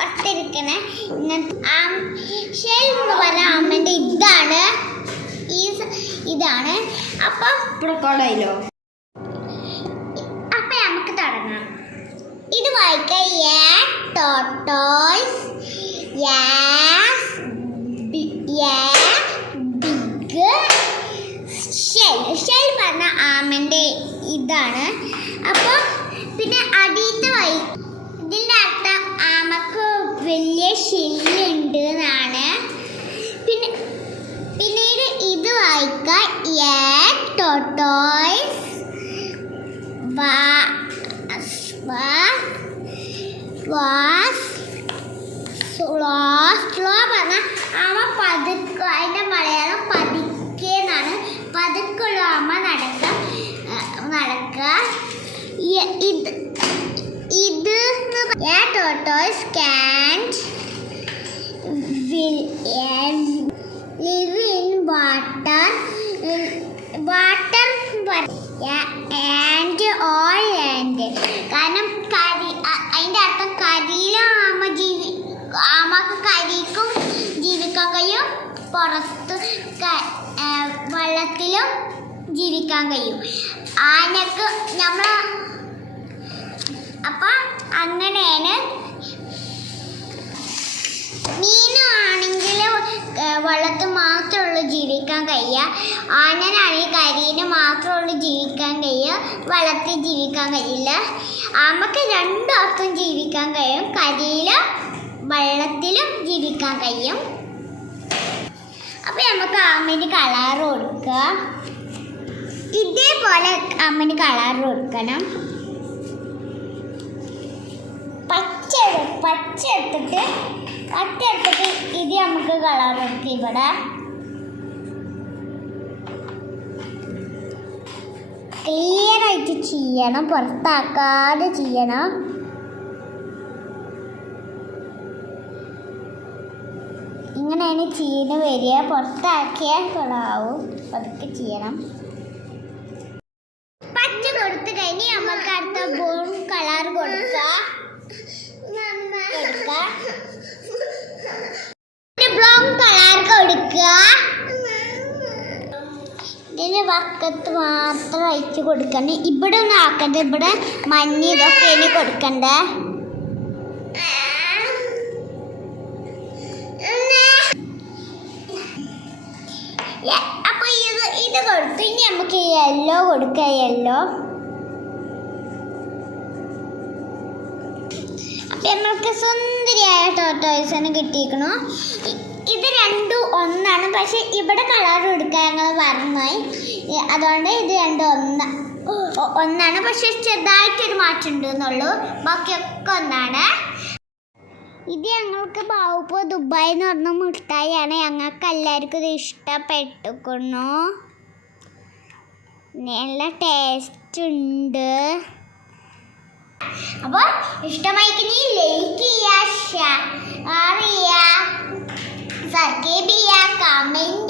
പുറത്തിരിക്കണ shell എന്ന് പറഞ്ഞ ആമന്റെ ഇതാണ്. ഈ ഇതാണ്. അപ്പം റെക്കോർഡായില്ലോ അപ്പൊ നമുക്ക് തുടങ്ങാം. ഇത് വായിക്കാം a tortoise. Has a big. Shell shell പറഞ്ഞ ഇതാണ്. അപ്പോൾ പിന്നെ അടിയത്തെ വായി ഇതിന്റെ അർത്ഥം ആമക്ക് വലിയ ഷെല്ലുണ്ട് എന്നാണ് പിന്നെ പിന്നീട് ഇത് വായിക്കാം യാ tortoise was was was slow slow പറഞ്ഞ അമ്മ പതുക്കെ അതിന്റെ മലയാളം പതുക്കെ എന്നാണ് പതുക്കുള്ള അമ്മ നടക്ക നടക്ക. ഇത് ഇത് tortoise can live in water water and all and കാരണം കരി അതിന്റെ അർത്ഥം കരിയിലും ആമ ജീവി ആമക്ക് കരിക്കും ജീവിക്കാൻ കഴിയും പുറത്ത് വെള്ളത്തിലും ജീവിക്കാൻ കഴിയും. ആനക്ക് നമ്മൾ അപ്പം അങ്ങനെയാണ്. മീനാണെങ്കിൽ വെള്ളത്തിൽ മാത്രമുള്ളൂ ജീവിക്കാൻ കഴിയുക. ആനനാണെങ്കിൽ ജീവിക്കാൻ കഴിയും വെള്ളത്തിൽ ജീവിക്കാൻ കഴിയില്ല. ആമക്ക് രണ്ടോർത്തും ജീവിക്കാൻ കഴിയും. കരിയിലും വെള്ളത്തിലും ജീവിക്കാൻ കഴിയും. അപ്പം നമുക്ക് ആമേന് കളർ കൊടുക്കുക ഇതേപോലെ ആമേന് കളർ കൊടുക്കണം. പച്ച പച്ച എടുത്തിട്ട് പച്ച എടുത്തിട്ട് ഇത് നമുക്ക് കളർ കൊടുക്കുക ഇവിടെ. ക്ലിയർ ആയിട്ട് ചെയ്യണം പുറത്താക്കാതെ ചെയ്യണം. ഇങ്ങനെയാണ് ചീന വരിക. പുറത്താക്കിയാൽ കൊള്ളാവും. അതൊക്കെ ചെയ്യണം. പച്ച കൊടുത്ത് കഴിഞ്ഞ് നമ്മൾക്ക് അടുത്ത ബ്രൗൺ കളർ കൊടുക്കുക കൊടുക്കുക ബ്രൗൺ കളർ കൊടുക്കുക ഇതിന് വക്കത്ത് മാത്രം അയച്ചു കൊടുക്കണ്ട? ഇവിടെ ഒന്നും ആക്കണ്ട. ഇവിടെ മഞ്ഞ ഇതൊക്കെ ഇനി കൊടുക്കണ്ട? യ- അപ്പൊ ഇത് ഇത് കൊടുത്തു ഇനി നമുക്ക് യെല്ലോ കൊടുക്ക യെല്ലോ. അപ്പൊ നമ്മൾക്ക് സുന്ദരിയായ ടോട്ടോയ്സിന് കിട്ടിയിരിക്കണു. ഇത് രണ്ടും പക്ഷെ ഇവിടെ കളർ കൊടുക്കാൻ ഞങ്ങൾ ഇ- അതുകൊണ്ട് ഇത് രണ്ടും ഒന്ന് ഒന്നാണ്. പക്ഷെ ചെറുതായിട്ടൊരു മാറ്റം ഉണ്ട് എന്നുള്ളൂ. ബാക്കിയൊക്കെ ഒന്നാണ്. ഇത് ഞങ്ങൾക്ക് ബാവുപ്പോ ദുബായ് എന്ന് പറഞ്ഞ മിഠായിയാണ്. ഞങ്ങൾക്ക് എല്ലാവർക്കും ഇത് ഇഷ്ടപ്പെട്ടുക്കുന്നു നല്ല ടേസ്റ്റ് ഉണ്ട്. അപ്പോൾ ഇഷ്ടമായിക്കണി ലൈക്ക് ചെയ്യുക ഷെയർ സബ്സ്ക്രൈബ് ചെയ്യുക കമന്റ് ചെയ്യുക